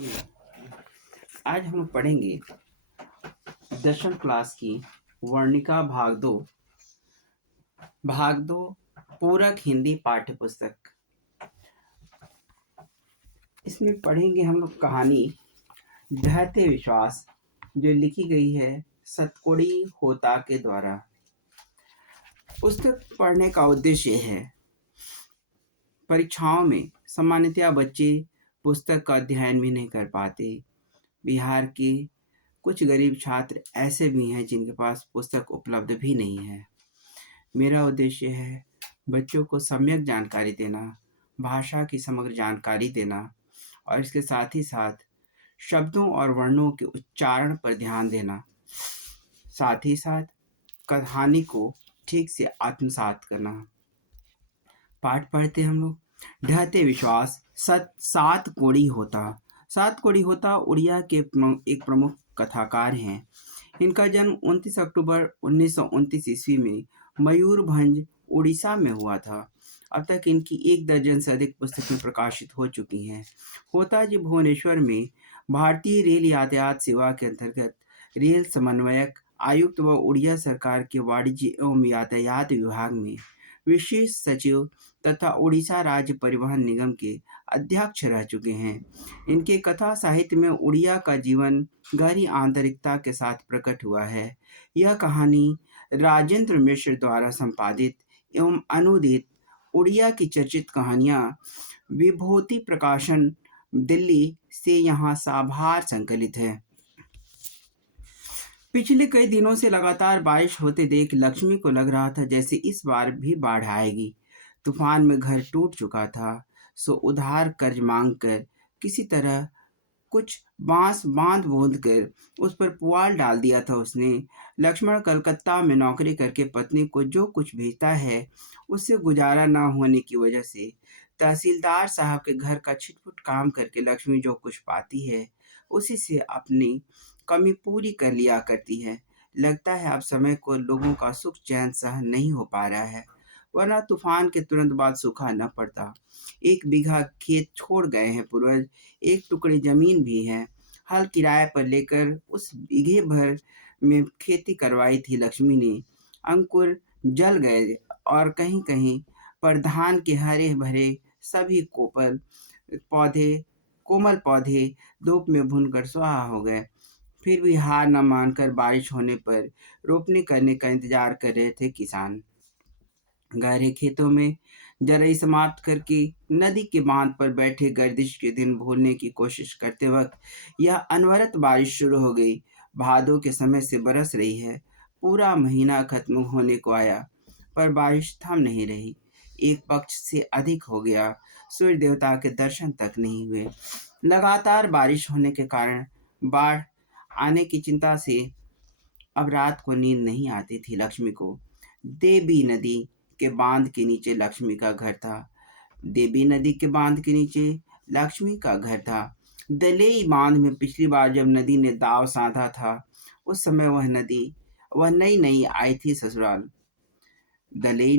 आज हम लोग पढ़ेंगे 10वीं क्लास की वर्णिका भाग 2 पूरक हिंदी पाठ्य पुस्तक। इसमें पढ़ेंगे हम लोग कहानी धैर्य विश्वास, जो लिखी गई है सतकोड़ी होता के द्वारा। पुस्तक पढ़ने का उद्देश्य है, परीक्षाओं में सामान्यतया बच्चे पुस्तक का अध्ययन भी नहीं कर पाते। बिहार के कुछ गरीब छात्र ऐसे भी हैं जिनके पास पुस्तक उपलब्ध भी नहीं है। मेरा उद्देश्य है बच्चों को सम्यक जानकारी देना, भाषा की समग्र जानकारी देना और इसके साथ ही साथ शब्दों और वर्णों के उच्चारण पर ध्यान देना, साथ ही साथ कहानी को ठीक से आत्मसात करना। पाठ पढ़ते हम लोग। ढहते विश्वास सात कोड़ी होता। सात कोड़ी होता उड़िया के एक प्रमुख कथाकार हैं। इनका जन्म 29 अक्टूबर 1929 ईस्वी में मयूरभंज उड़ीसा में हुआ था। अब तक इनकी 1 दर्जन से अधिक पुस्तकें प्रकाशित हो चुकी हैं। होता जी भुवनेश्वर में भारतीय रेल यातायात सेवा के अंतर्गत रेल समन्वयक आयुक्त व उड़िया सरकार के वाणिज्य एवं यातायात विभाग में विशेष सचिव तथा उड़ीसा राज्य परिवहन निगम के अध्यक्ष रह चुके हैं। इनके कथा साहित्य में उड़िया का जीवन गहरी आंतरिकता के साथ प्रकट हुआ है। यह कहानी राजेंद्र मिश्र द्वारा संपादित एवं अनुदित उड़िया की चर्चित कहानियाँ विभूति प्रकाशन दिल्ली से यहाँ साभार संकलित है। पिछले कई दिनों से लगातार बारिश होते देख लक्ष्मी को लग रहा था जैसे इस बार भी बाढ़ आएगी। तूफान में घर टूट चुका था, सो उधार कर्ज मांगकर किसी तरह कुछ बांस बांध बूंद कर उस पर पुआल डाल दिया था उसने। लक्ष्मण कलकत्ता में नौकरी करके पत्नी को जो कुछ भेजता है उससे गुजारा न होने की वजह से तहसीलदार साहब के घर का छिटपुट काम करके लक्ष्मी जो कुछ पाती है उसी से अपनी कमी पूरी कर लिया करती है। लगता है अब समय को लोगों का सुख चैन सहन नहीं हो पा रहा है, वरना तूफान के तुरंत बाद सूखा न पड़ता। 1 बीघा खेत छोड़ गए हैं पूर्वज, 1 टुकड़ी जमीन भी है। हल किराए पर लेकर उस बीघे भर में खेती करवाई थी लक्ष्मी ने। अंकुर जल गए और कहीं कहीं पर धान के हरे भरे सभी कोमल पौधे धूप में भुनकर सुहा हो गए। फिर भी हार न मानकर बारिश होने पर रोपनी करने का इंतजार कर रहे थे किसान। गहरे खेतों में जरई समाप्त करके नदी के बांध पर बैठे गर्दिश के दिन भूलने की कोशिश करते वक्त यह अनवरत बारिश शुरू हो गई। भादों के समय से बरस रही है। पूरा महीना खत्म होने को आया पर बारिश थम नहीं रही। 1 पक्ष से अधिक हो गया, सूर्य देवता के दर्शन तक नहीं हुए। लगातार बारिश होने के कारण बाढ़ आने की चिंता से अब रात को नींद नहीं आती थी लक्ष्मी को। देवी नदी के बांध के नीचे लक्ष्मी का घर था। देवी नदी के बांध के नीचे लक्ष्मी का घर था। दलेई बांध में पिछली बार जब नदी ने दाव साधा था उस समय वह नई नई आई थी ससुराल। दलेई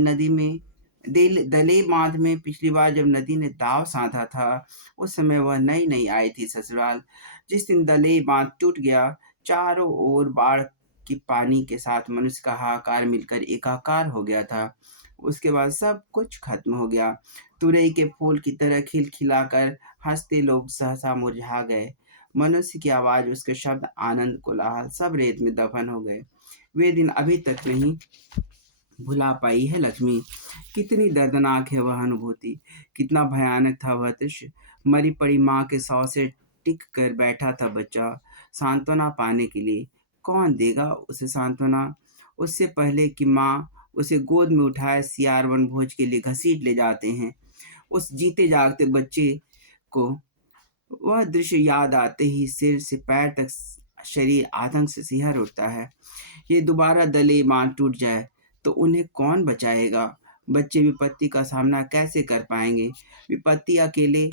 बांध में पिछली बार जब नदी ने दाव साधा था उस समय वह नई नई आई थी ससुराल। जिस दिन दलेई बांध टूट गया, चारों ओर बाढ़ की पानी के साथ मनुष्य का हाहाकार मिलकर एकाकार हो गया था। उसके बाद सब कुछ खत्म हो गया। तुरई के फूल की तरह खिलखिलाकर हंसते लोग सहसा मुरझा गए। मनुष्य की आवाज, उसके शब्द, आनंद, कोलाहल सब रेत में दफन हो गए। वे दिन अभी तक नहीं भुला पाई है लक्ष्मी। कितनी दर्दनाक है वह अनुभूति, कितना भयानक था वह दृश्य। मरी पड़ी माँ के सौ से टिक कर बैठा था बच्चा सांत्वना पाने के लिए। कौन देगा उसे सांत्वना? उससे पहले कि माँ उसे गोद में उठाए सियार वन भोज के लिए घसीट ले जाते हैं, उस जीते जागते बच्चे को वह दृश्य याद आते ही सिर से पैर तक शरीर आतंक से सिहर उठता है। ये दोबारा दले बांध टूट जाए तो उन्हें कौन बचाएगा? बच्चे विपत्ति का सामना कैसे कर पाएंगे? विपत्ति अकेले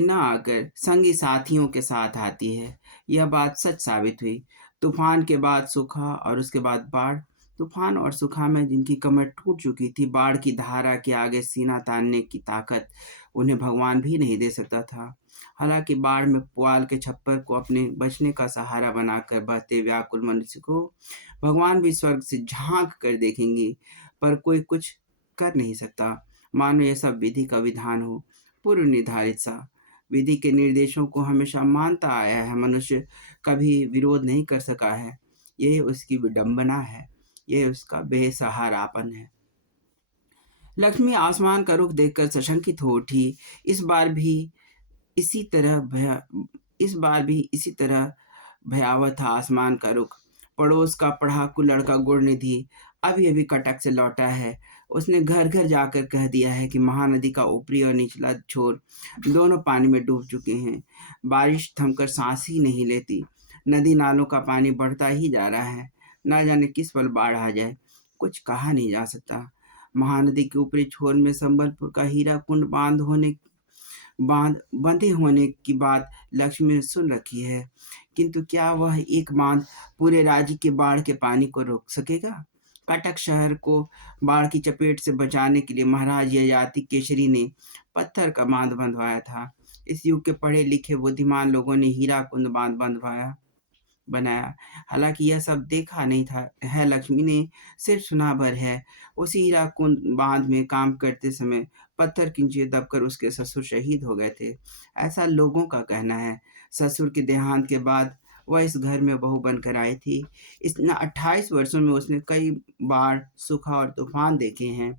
न आकर संगी साथियों के साथ आती है। यह बात सच साबित हुई। तूफान के बाद सूखा और उसके बाद बाढ़, तूफान और सूखा में जिनकी कमर टूट चुकी थी, बाढ़ की धारा के आगे सीना तानने की ताकत उन्हें भगवान भी नहीं दे सकता था। हालांकि बाढ़ में पुआल के छप्पर को अपने बचने का सहारा बनाकर बहते व्याकुल मनुष्य को भगवान भी स्वर्ग से झांक कर देखेंगे, पर कोई कुछ कर नहीं सकता। मानो यह सब विधि का विधान हो, पूर्व निर्धारित सा। विधि के निर्देशों को हमेशा मानता आया है, मनुष्य कभी विरोध नहीं कर सका है। यही उसकी विडंबना है, यह उसका बेसहारापन है। लक्ष्मी आसमान का रुख देखकर सशंकित हो उठी। इस बार भी इसी तरह भया इस बार भी इसी तरह भयावह था आसमान का रुख। पड़ोस का पढ़ाकू लड़का गुणनिधि अभी अभी कटक से लौटा है। उसने घर घर जाकर कह दिया है कि महानदी का ऊपरी और निचला छोर दोनों पानी में डूब चुके हैं। बारिश थमकर सांस ही नहीं लेती। नदी नालों का पानी बढ़ता ही जा रहा है। ना जाने किस पल बाढ़ आ जाए, कुछ कहा नहीं जा सकता। महानदी के ऊपरी छोर में संबलपुर का हीरा कुंड बंधे होने की बात लक्ष्मी ने सुन रखी है, किंतु क्या वह एक बांध पूरे राज्य के बाढ़ के पानी को रोक सकेगा? कटक शहर को बाढ़ की चपेट से बचाने के लिए महाराज ययाति केसरी ने पत्थर का बांध बंधवाया था। इस युग के पढ़े लिखे बुद्धिमान लोगों ने हीरा कुंड बांध बंधवाया बनाया। हालांकि यह सब देखा नहीं था है, लक्ष्मी ने सिर्फ सुना भर है। उसी हीराकुंड बांध में काम करते समय पत्थर की नीचे दबकर उसके ससुर शहीद हो गए थे, ऐसा लोगों का कहना है। ससुर के देहांत के बाद वह इस घर में बहू बनकर आई थी। इस 28 वर्षों में उसने कई बाढ़, सूखा और तूफान देखे हैं,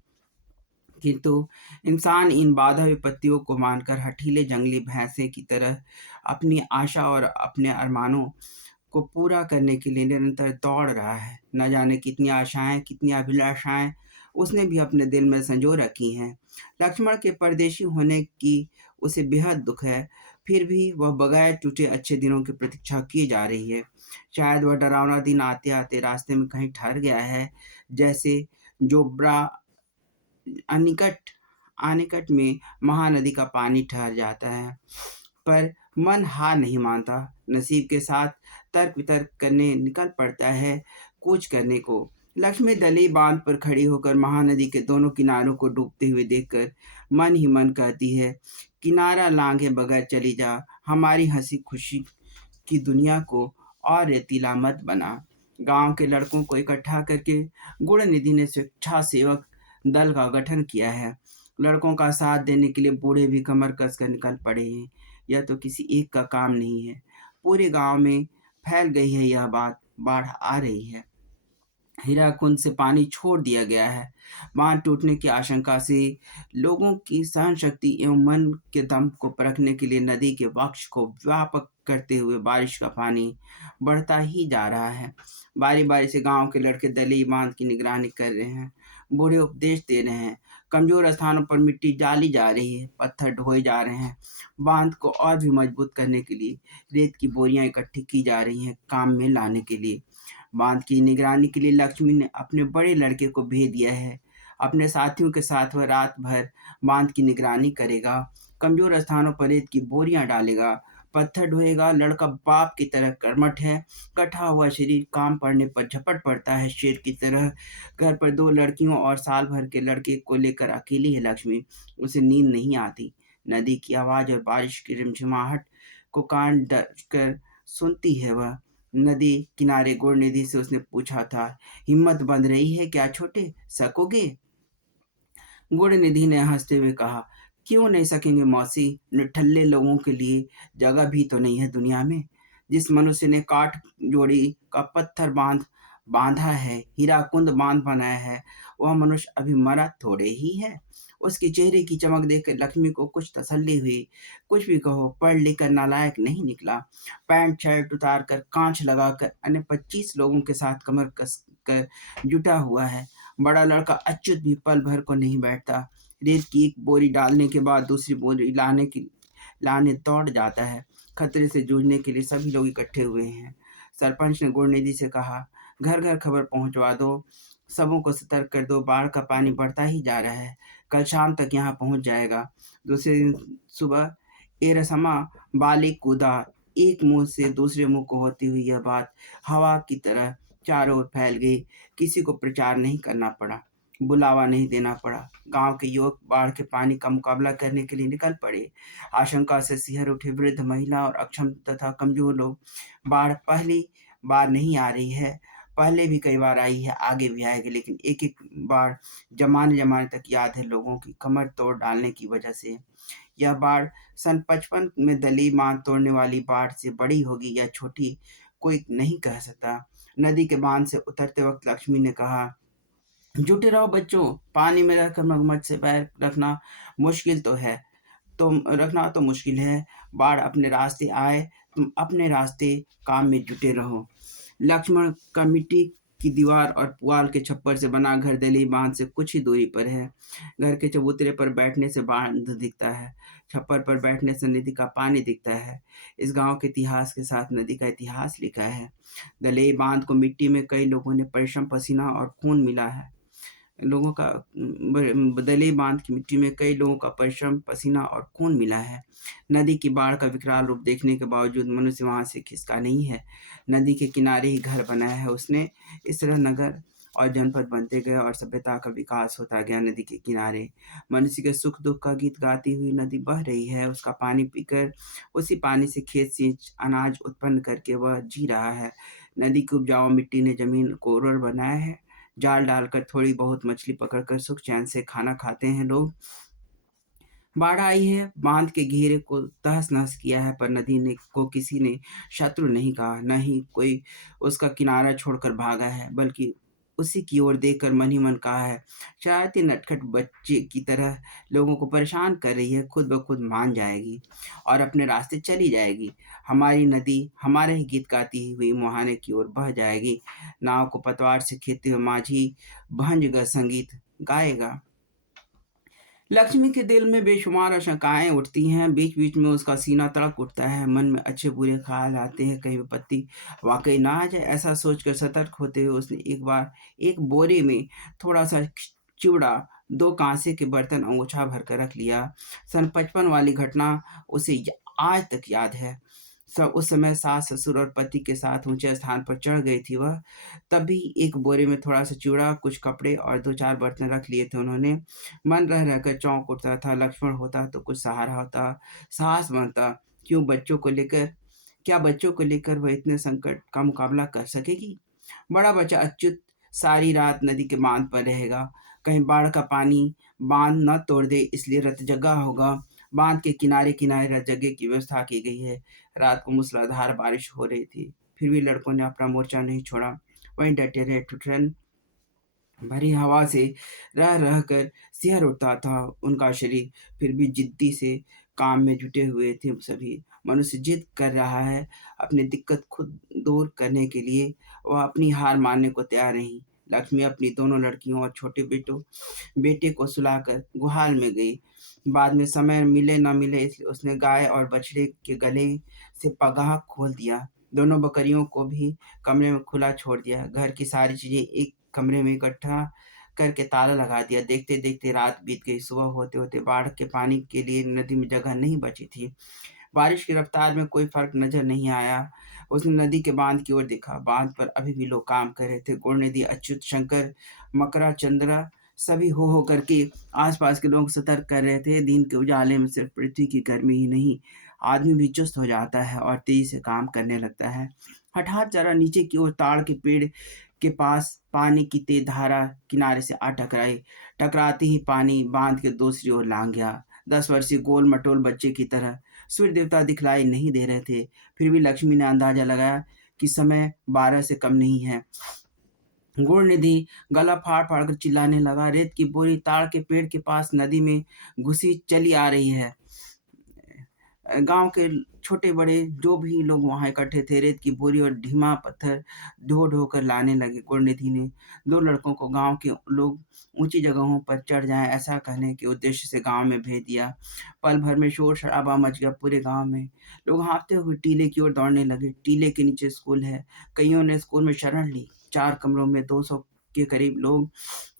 किंतु इंसान इन बाधा विपत्तियों को मानकर हठीले जंगली भैंसे की तरह अपनी आशा और अपने अरमानों को पूरा करने के लिए निरंतर दौड़ रहा है। न जाने कितनी आशाएं, कितनी अभिलाषाएं उसने भी अपने दिल में संजो रखी हैं। लक्ष्मण के परदेशी होने की उसे बेहद दुख है, फिर भी वह बगैर टूटे अच्छे दिनों की प्रतीक्षा की जा रही है। शायद वह डरावना दिन आते आते रास्ते में कहीं ठहर गया है, जैसे जोब्रा अनिकट आनिकट में महानदी का पानी ठहर जाता है। पर मन हार नहीं मानता, नसीब के साथ तर्क वितर्क करने निकल पड़ता है कूच करने को। लक्ष्मी दली बांध पर खड़ी होकर महानदी के दोनों किनारों को डूबते हुए देखकर मन ही मन कहती है, किनारा लांघे बगैर चली जा, हमारी हंसी खुशी की दुनिया को और रेतीला मत बना। गांव के लड़कों को इकट्ठा करके गुण निधि ने स्वेच्छा सेवक दल का गठन किया है। लड़कों का साथ देने के लिए बूढ़े भी कमर कसकर निकल पड़े हैं। यह तो किसी एक का काम नहीं है, पूरे गांव में फैल गई है यह बात, बाढ़ आ रही है। हीराकुंड से पानी छोड़ दिया गया है। बांध टूटने की आशंका से लोगों की सहन शक्ति एवं मन के दम को परखने के लिए नदी के वक्ष को व्यापक करते हुए बारिश का पानी बढ़ता ही जा रहा है। बारी बारी से गांव के लड़के दली बांध की निगरानी कर रहे हैं, बूढ़े उपदेश दे रहे हैं। कमजोर स्थानों पर मिट्टी डाली जा रही है, पत्थर ढोए जा रहे हैं। बांध को और भी मजबूत करने के लिए रेत की बोरियां इकट्ठी की जा रही हैं, काम में लाने के लिए। बांध की निगरानी के लिए लक्ष्मी ने अपने बड़े लड़के को भेज दिया है। अपने साथियों के साथ वह रात भर बांध की निगरानी करेगा, कमजोर स्थानों पर रेत की बोरियां डालेगा, पत्थर ढोएगा। लड़का बाप की तरह कर्मठ है, कटा हुआ शरीर काम पड़ने पर झपट पड़ता है शेर की तरह। घर पर 2 लड़कियों और साल भर के लड़के को लेकर अकेली है लक्ष्मी, उसे नींद नहीं आती। नदी की आवाज और बारिश की रिमझिमाहट को कान कर सुनती है वह। नदी किनारे गुड़निधि से उसने पूछा था, हिम्मत बंध रही है क्या छोटे, सकोगे? गुड़निधि ने हंसते हुए कहा, क्यों नहीं सकेंगे मौसी, निठल्ले लोगों के लिए जगह भी तो नहीं है दुनिया में। जिस मनुष्य ने काठ जोड़ी का पत्थर बांधा है, हीराकुंद बांध बनाया है, वह मनुष्य अभी मरा थोड़े ही है। उसके चेहरे की चमक देखकर लक्ष्मी को कुछ तसल्ली हुई। कुछ भी कहो, पढ़ लिख कर नालायक नहीं निकला। पैंट शर्ट उतार कर, कांच लगाकर अन्य 25 लोगों के साथ कमर कस कर जुटा हुआ है। बड़ा लड़का अच्युत भी पल भर को नहीं बैठता। रेत की एक बोरी डालने के बाद दूसरी बोरी लाने दौड़ जाता है। खतरे से जूझने के लिए सभी लोग इकट्ठे हुए हैं। सरपंच ने गुड़निधि से कहा, घर घर खबर पहुंचवा दो, सबों को सतर्क कर दो, बाढ़ का पानी बढ़ता ही जा रहा है, कल शाम तक यहाँ पहुंच जाएगा। दूसरे दिन सुबह एरसमा बालिक कूदा। एक मुंह से दूसरे मुंह को होती हुई यह बात हवा की तरह चारों ओर फैल गई। किसी को प्रचार नहीं करना पड़ा, बुलावा नहीं देना पड़ा। गांव के युवक बाढ़ के पानी का मुकाबला करने के लिए निकल पड़े। आशंका से सिहर उठे वृद्ध, महिला और अक्षम तथा कमजोर लोग। बाढ़ पहली बार नहीं आ रही है, पहले भी कई बार आई है, आगे भी आएगी, लेकिन एक एक बार जमाने जमाने तक याद है लोगों की कमर तोड़ डालने की वजह से। यह बाढ़ सन 55 में दली बांध तोड़ने वाली बाढ़ से बड़ी होगी या छोटी, कोई नहीं कह सकता। नदी के बांध से उतरते वक्त लक्ष्मी ने कहा, जुटे रहो बच्चों, पानी में रहकर मगरमच्छ से पैर रखना मुश्किल तो है, तुम रखना तो मुश्किल है। बाढ़ अपने रास्ते आए, तुम अपने रास्ते काम में जुटे रहो। लक्ष्मण का मिट्टी की दीवार और पुआल के छप्पर से बना घर दली बांध से कुछ ही दूरी पर है। घर के चबूतरे पर बैठने से बांध दिखता है, छप्पर पर बैठने से नदी का पानी दिखता है। इस गांव के इतिहास के साथ नदी का इतिहास लिखा है। दलेई बांध को मिट्टी में कई लोगों ने परिश्रम, पसीना और खून मिला है। लोगों का दलेई बांध की मिट्टी में कई लोगों का परिश्रम, पसीना और खून मिला है। नदी की बाढ़ का विकराल रूप देखने के बावजूद मनुष्य वहां से खिसका नहीं है। नदी के किनारे ही घर बनाया है उसने। इस तरह नगर और जनपद बनते गए और सभ्यता का विकास होता गया। नदी के किनारे मनुष्य के सुख दुख का गीत गाती हुई नदी बह रही है। उसका पानी पीकर, उसी पानी से खेत सींच अनाज उत्पन्न करके वह जी रहा है। नदी की उपजाऊ मिट्टी ने जमीन को उर्वर बनाया है। जाल डालकर थोड़ी बहुत मछली पकड़कर सुख चैन से खाना खाते हैं लोग। बाढ़ आई है, बांध के घेरे को तहस नहस किया है, पर नदी ने को किसी ने शत्रु नहीं कहा, न ही कोई उसका किनारा छोड़कर भागा है, बल्कि उसी की ओर देखकर मन ही मन कहा है, शायद ये नटखट बच्चे की तरह लोगों को परेशान कर रही है, खुद ब खुद मान जाएगी और अपने रास्ते चली जाएगी। हमारी नदी हमारे ही गीत गाती हुई मुहाने की ओर बह जाएगी। नाव को पतवार से खेते हुए माझी भंजगर संगीत गाएगा। लक्ष्मी के दिल में बेशुमार आशंकाएं उठती हैं। बीच बीच में उसका सीना तड़क उठता है। मन में अच्छे बुरे ख्याल आते हैं, कहीं विपत्ति वाकई ना आ जाए। ऐसा सोचकर सतर्क होते हुए उसने एक बार एक बोरे में थोड़ा सा चिवड़ा, दो कांसे के बर्तन अंगूछा भर कर रख लिया। सन 55 वाली घटना उसे आज तक याद है। सब उस समय सास ससुर और पति के साथ ऊंचे स्थान पर चढ़ गई थी वह। तभी एक बोरे में थोड़ा सा चिवड़ा, कुछ कपड़े और दो चार बर्तन रख लिए थे उन्होंने। मन रह रहकर चौंक उठता था। लक्ष्मण होता तो कुछ सहारा होता, साहस बनता। क्यों बच्चों को लेकर क्या बच्चों को लेकर वह इतने संकट का मुकाबला कर सकेगी? बड़ा बच्चा अच्युत सारी रात नदी के बांध पर रहेगा। कहीं बाढ़ का पानी बांध न तोड़ दे, इसलिए रत जगा होगा। बांध के किनारे किनारे रत जगह की व्यवस्था की गई है। रात को मूसलाधार बारिश हो रही थी, फिर भी लड़कों ने अपना मोर्चा नहीं छोड़ा। वहीं डटे रहे। ठुठन भरी हवा से रह रह कर सिहर उठता था उनका शरीर, फिर भी जिद्दी से काम में जुटे हुए थे सभी। मनुष्य जिद कर रहा है अपनी दिक्कत खुद दूर करने के लिए, वह अपनी हार मानने को तैयार नहीं। लक्ष्मी अपनी दोनों लड़कियों और छोटे बेटे को सुलाकर गुहाल में गई। बाद में समय मिले न मिले इसलिए उसने गाय और बछड़े के गले से पगाह खोल दिया। दोनों बकरियों को भी कमरे में खुला छोड़ दिया। घर की सारी चीजें एक कमरे में इकट्ठा करके ताला लगा दिया। देखते देखते रात बीत गई। सुबह होते होते बाढ़ के पानी के लिए नदी में जगह नहीं बची थी। बारिश की रफ्तार में कोई फर्क नजर नहीं आया। उसने नदी के बांध की ओर देखा। बांध पर अभी भी लोग काम कर रहे थे। गुणनिधि, अच्युत, शंकर, मकरा, चंद्रा सभी हो करके आसपास के लोग सतर्क कर रहे थे। दिन के उजाले में सिर्फ पृथ्वी की गर्मी ही नहीं, आदमी भी चुस्त हो जाता है और तेजी से काम करने लगता है। हठात जरा नीचे की ओर ताड़ के पेड़ के पास पानी की तेज धारा किनारे से आ टकराई। टकराते ही पानी बांध के दूसरी ओर लांग गया। 10 वर्षीय गोल मटोल बच्चे की तरह सूर्य देवता दिखलाई नहीं दे रहे थे। फिर भी लक्ष्मी ने अंदाजा लगाया कि समय 12 से कम नहीं है। गुणनिधि गला फाड़ फाड़ कर चिल्लाने लगा, रेत की बोरी ताड़ के पेड़ के पास नदी में घुसी चली आ रही है। गांव के छोटे बड़े जो भी लोग वहां इकट्ठे थे रेत की बोरी और ढीमा पत्थर ढो ढो कर लाने लगे। गुणनिधि ने दो लड़कों को गांव के लोग ऊंची जगहों पर चढ़ जाएं ऐसा कहने के उद्देश्य से गांव में भेज दिया। पल भर में शोर शराबा मच गया पूरे गांव में। लोग हाँफते हुए टीले की ओर दौड़ने लगे। टीले के नीचे स्कूल है। कईयों ने स्कूल में शरण ली। 4 कमरों में 200 के करीब लोग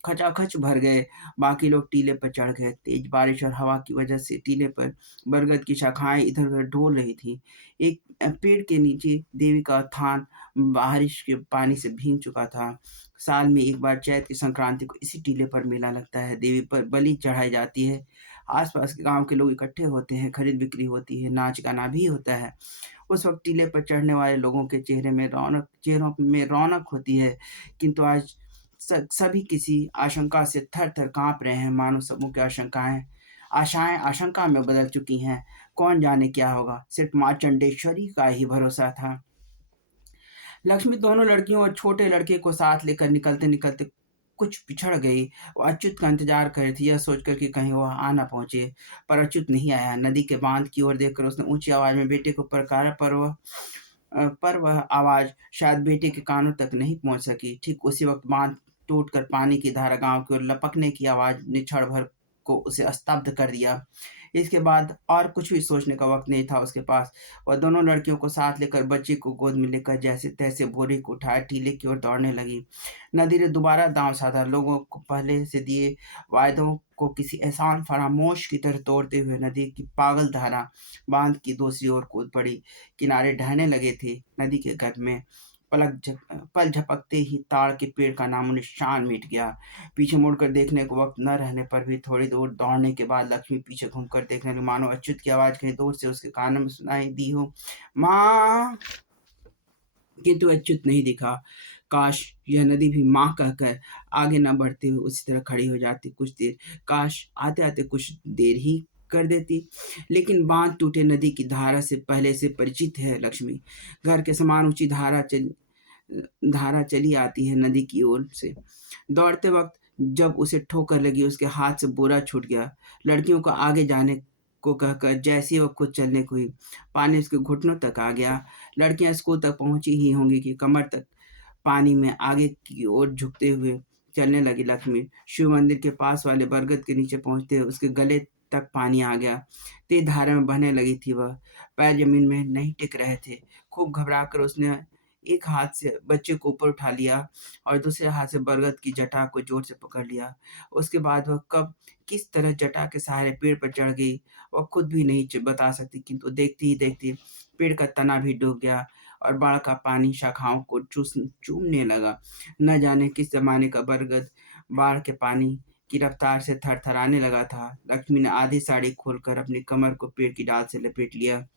खचाखच भर गए। बाकी लोग टीले पर चढ़ गए। तेज बारिश और हवा की वजह से टीले पर बरगद की शाखाएं इधर-उधर डोल रही थी। एक पेड़ के नीचे देवी का थान बारिश के पानी से भीग चुका था। साल में एक बार चैत की संक्रांति को इसी टीले पर मेला लगता है। देवी पर बलि चढ़ाई जाती है। आस-पास के गाँव के लोग इकट्ठे होते हैं, खरीद-बिक्री होती है, नाच-गाना भी होता है। उस वक़्त टीले पर चढ़ने वाले लोगों के चेहरों में रौनक होती है, किंतु आज सभी किसी आशंका से थर-थर काँप रहे हैं, मानो सबों की आशाएँ आशंका में बदल चुकी हैं। कौन जाने क्या होगा? सिर्फ़ माँ चंडेश्वरी का ही भरोसा था। लक्ष्मी दोनों लड़कियों और छोटे लड़के को साथ लेकर निकलते-निकलते कुछ पिछड़ गई। वो अच्युत का इंतज़ार कर रही थी, यह सोचकर कि कहीं वह आ ना पहुँचे, पर अच्युत नहीं आया। नदी के बाँध की ओर देखकर उसने ऊँची आवाज़ में बेटे को पुकारा, पर वह आवाज़ शायद बेटे के कानों तक नहीं पहुँच सकी। ठीक उसी वक़्त बाँध टूटकर पानी की धारा गाँव की ओर लपकने की आवाज़ ने क्षण भर को उसे स्तब्ध कर दिया। इसके बाद और कुछ भी सोचने का वक़्त नहीं था उसके पास। वह दोनों लड़कियों को साथ लेकर बच्ची को गोद में लेकर जैसे-तैसे बोरे को उठाए टीले की ओर दौड़ने लगी। नदी ने दोबारा दाँव साधा। लोगों को पहले से दिए वायदों को किसी एहसान फरामोश की तरह तोड़ते हुए नदी की पागल धारा बाँध की दूसरी ओर कूद पड़ी। किनारे ढहने लगे थे। नदी के गर्भ में पल झपकते ही ताड़ के पेड़ का नामो-निशान मिट गया। पीछे मुड़कर देखने को वक़्त न रहने पर भी थोड़ी दूर दौड़ने के बाद लक्ष्मी पीछे घूमकर देखने लगी, मानो अच्युत की आवाज़ कहीं दूर से उसके कानों में सुनाई दी हो, "माँ!" किंतु अच्युत नहीं दिखा। काश यह नदी भी माँ कहकर आगे न बढ़ते हुए उसी तरह खड़ी हो जाती कुछ देर। काश आते-आते कुछ देर ही कर देती। लेकिन बाँध टूटे नदी की धारा से पहले से परिचित है लक्ष्मी। घर के समान ऊँची धारा चली आती है नदी की ओर से। दौड़ते वक़्त जब उसे ठोकर लगी, उसके हाथ से बोरा छूट गया। लड़कियों को आगे जाने को कहकर जैसे ही वह खुद चलने को हुई, पानी उसके घुटनों तक आ गया। लड़कियाँ स्कूल तक पहुँची ही होंगी कि कमर तक पानी में आगे की ओर झुकते हुए चलने लगी लक्ष्मी। शिव मंदिर के पास वाले बरगद के नीचे पहुँचते हुए उसके गले तक पानी आ गया। तेज़ धारा में बहने लगी थी वह। पैर ज़मीन में नहीं टिक रहे थे। खूब घबरा कर उसने एक हाथ से बच्चे को ऊपर उठा लिया और दूसरे हाथ से बरगद की जटा को ज़ोर से पकड़ लिया। उसके बाद वह कब किस तरह जटा के सहारे पेड़ पर चढ़ गई, वह खुद भी नहीं बता सकती, किंतु देखते ही देखते पेड़ का तना भी डूब गया और बाढ़ का पानी शाखाओं को चूमने लगा। न जाने किस ज़माने का बरगद बाढ़ के पानी की रफ्तार से थरथराने लगा था। लक्ष्मी ने आधी साड़ी खोलकर अपनी कमर को पेड़ की डाल से लपेट लिया।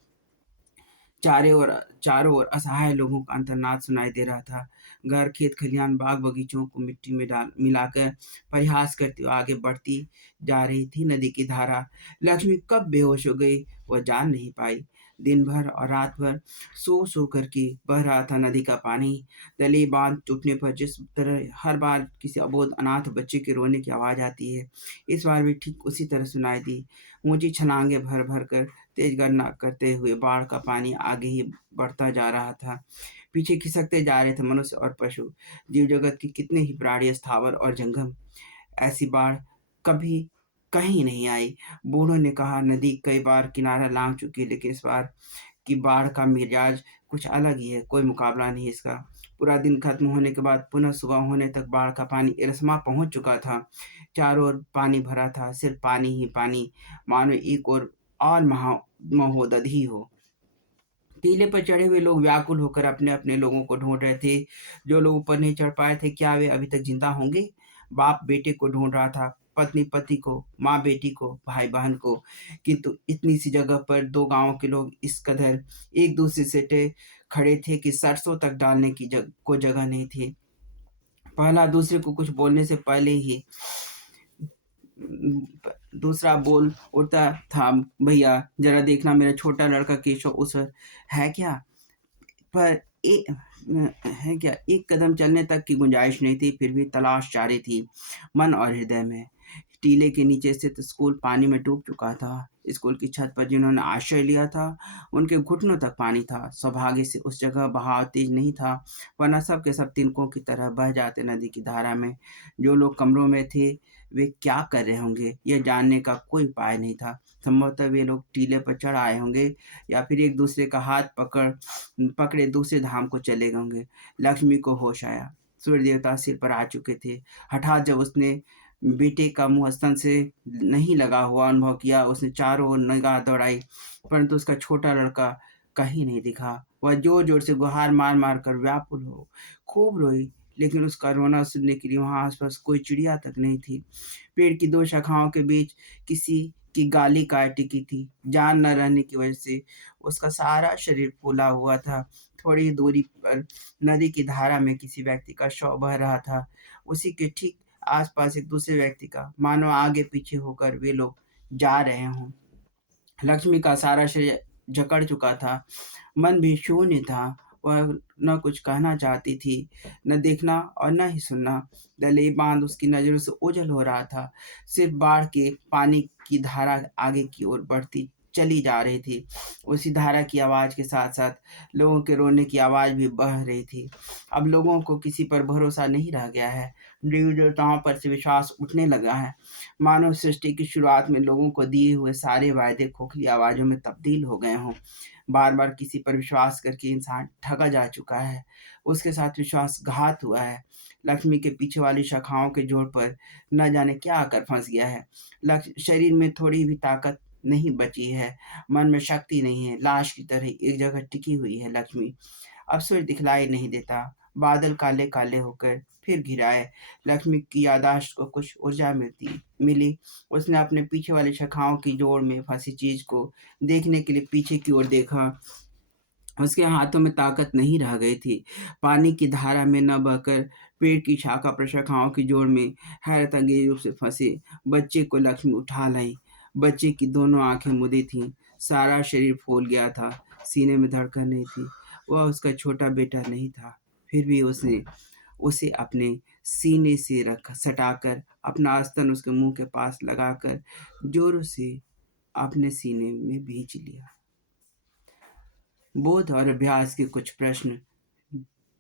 चारों ओर असहाय लोगों का आर्तनाद सुनाई दे रहा था। घर, खेत खलिहान, बाग बगीचों को मिट्टी में मिलाकर परिहास करती हुए आगे बढ़ती जा रही थी नदी की धारा। लक्ष्मी कब बेहोश हो गई, वह जान नहीं पाई। दिन भर और रात भर सो करके बह रहा था नदी का पानी। तले बाँध टूटने पर जिस तरह हर बार किसी अबोध अनाथ बच्चे के रोने की आवाज़ आती है, इस बार भी ठीक उसी तरह सुनाई दी। ऊँची छलांगें भर-भर कर तेज गरना करते हुए बाढ़ का पानी आगे ही बढ़ता जा रहा था। पीछे खिसकते जा रहे थे मनुष्य और पशु, जीव जगत के कितने ही प्राणी, स्थावर और जंगम। ऐसी बाढ़ कभी कहीं नहीं आई। बूढ़ों ने कहा, नदी कई बार किनारा लांघ चुकी है, लेकिन इस बार की बाढ़ का मिजाज कुछ अलग ही है, कोई मुकाबला नहीं इसका। पूरा दिन खत्म होने के बाद पुनः सुबह होने तक बाढ़ का पानी इरसमा पहुंच चुका था। चारों ओर पानी भरा था, सिर्फ पानी ही पानी, मानो एक और महोदध ही हो। टीले पर चढ़े हुए लोग व्याकुल होकर अपने-अपने लोगों को ढूँढ रहे थे। जो लोग ऊपर नहीं चढ़ पाए थे, क्या वे अभी तक ज़िंदा होंगे? बाप बेटे को ढूँढ रहा था, पत्नी पति को, माँ बेटी को, भाई बहन को। किंतु इतनी सी जगह पर 2 गाँव के लोग इस कदर एक-दूसरे से खड़े थे कि सरसों तक डालने की जगह नहीं थी। पहला दूसरे को कुछ बोलने से पहले ही दूसरा बोल उठता था, "भैया ज़रा देखना, मेरा छोटा लड़का केशव उस है क्या?" पर है क्या, एक कदम चलने तक की गुंजाइश नहीं थी, फिर भी तलाश जारी थी मन और हृदय में। टीले के नीचे स्थित स्कूल पानी में डूब चुका था। स्कूल की छत पर जिन्होंने आश्रय लिया था, उनके घुटनों तक पानी था। सौभाग्य से उस जगह बहाव तेज नहीं था, वरना सब के सब तिनकों की तरह बह जाते नदी की धारा में। जो लोग कमरों में थे, वे क्या कर रहे होंगे, यह जानने का कोई उपाय नहीं था। संभवतः वे लोग टीले पर चढ़ आए होंगे या फिर एक-दूसरे का हाथ पकड़े दूसरे धाम को चले गए होंगे। लक्ष्मी को होश आया। सूर्य देवता सिर पर आ चुके थे। हठात जब उसने बेटे का मुँह स्तन से नहीं लगा हुआ अनुभव किया, उसने चारों ओर निगाह दौड़ाई, परंतु उसका छोटा लड़का कहीं नहीं दिखा। वह ज़ोर-ज़ोर से गुहार मार-मार कर व्याकुल हो खूब रोई, लेकिन उसका रोना सुनने के लिए वहाँ आस-पास कोई चिड़िया तक नहीं थी। पेड़ की 2 शाखाओं के बीच किसी की गालिकाएँ टिकी थी। जान न रहने की वजह से उसका सारा शरीर फूला हुआ था। थोड़ी ही दूरी पर नदी की धारा में किसी व्यक्ति का शव बह रहा था। उसी के ठीक आस-पास एक दूसरे व्यक्ति का, मानो आगे-पीछे होकर वे लोग जा रहे हों। लक्ष्मी का सारा शरीर जकड़ चुका था, मन भी शून्य था। वह न कुछ कहना चाहती थी, न देखना और न ही सुनना। गले बाँध उसकी नज़रों से ओझल हो रहा था। सिर्फ़ बाढ़ के पानी की धारा आगे की ओर बढ़ती चली जा रही थी। उसी धारा की आवाज़ के साथ-साथ लोगों के रोने की आवाज़ भी बह रही थी। अब लोगों को किसी पर भरोसा नहीं रह गया है। देवी-देवताओं पर से विश्वास उठने लगा है। मानव सृष्टि की शुरुआत में लोगों को दिए हुए सारे वायदे खोखली आवाज़ों में तब्दील हो गए हों। बार-बार किसी पर विश्वास करके इंसान ठगा जा चुका है। उसके साथ विश्वासघात हुआ है। लक्ष्मी के पीछे वाली शाखाओं के जोड़ पर न जाने क्या आकर फँस गया है। शरीर में थोड़ी भी ताकत नहीं बची है, मन में शक्ति नहीं है, लाश की तरह एक जगह टिकी हुई है लक्ष्मी। अब सूरज दिखलाई नहीं देता, बादल काले-काले होकर फिर घिर आए। लक्ष्मी की याददाश्त को कुछ ऊर्जा मिली। उसने अपने पीछे वाली शाखाओं की जोड़ में फँसी चीज़ को देखने के लिए पीछे की ओर देखा। उसके हाथों में ताकत नहीं रह गई थी। पानी की धारा में न बहकर पेड़ की शाखा-प्रशाखाओं की जोड़ में हैरत-अंगेज रूप से फँसे बच्चे को लक्ष्मी उठा लाई। बच्चे की दोनों आँखें मुदी थीं, सारा शरीर फूल गया था, सीने में धड़कन नहीं थी। वह उसका छोटा बेटा नहीं था, फिर भी उसने उसे अपने सीने से रख सटाकर अपना स्तन उसके मुँह के पास लगाकर ज़ोरों से अपने सीने में भींच लिया। बोध और अभ्यास के कुछ प्रश्न।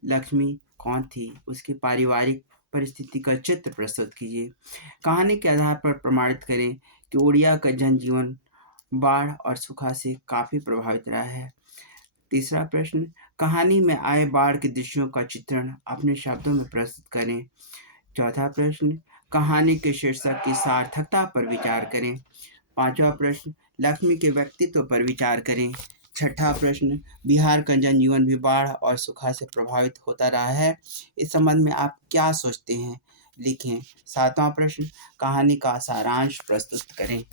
लक्ष्मी कौन थी? उसकी पारिवारिक परिस्थिति का चित्र प्रस्तुत कीजिए। कहानी के आधार पर प्रमाणित करें कि उड़िया का जनजीवन बाढ़ और सूखा से काफ़ी प्रभावित रहा है। तीसरा प्रश्न, कहानी में आए बाढ़ के दृश्यों का चित्रण अपने शब्दों में प्रस्तुत करें। चौथा प्रश्न, कहानी के शीर्षक की सार्थकता पर विचार करें। पांचवा प्रश्न, लक्ष्मी के व्यक्तित्व पर विचार करें। छठा प्रश्न, बिहार का जनजीवन भी बाढ़ और सूखा से प्रभावित होता रहा है, इस संबंध में आप क्या सोचते हैं? लिखें। सातवां प्रश्न, कहानी का सारांश प्रस्तुत करें।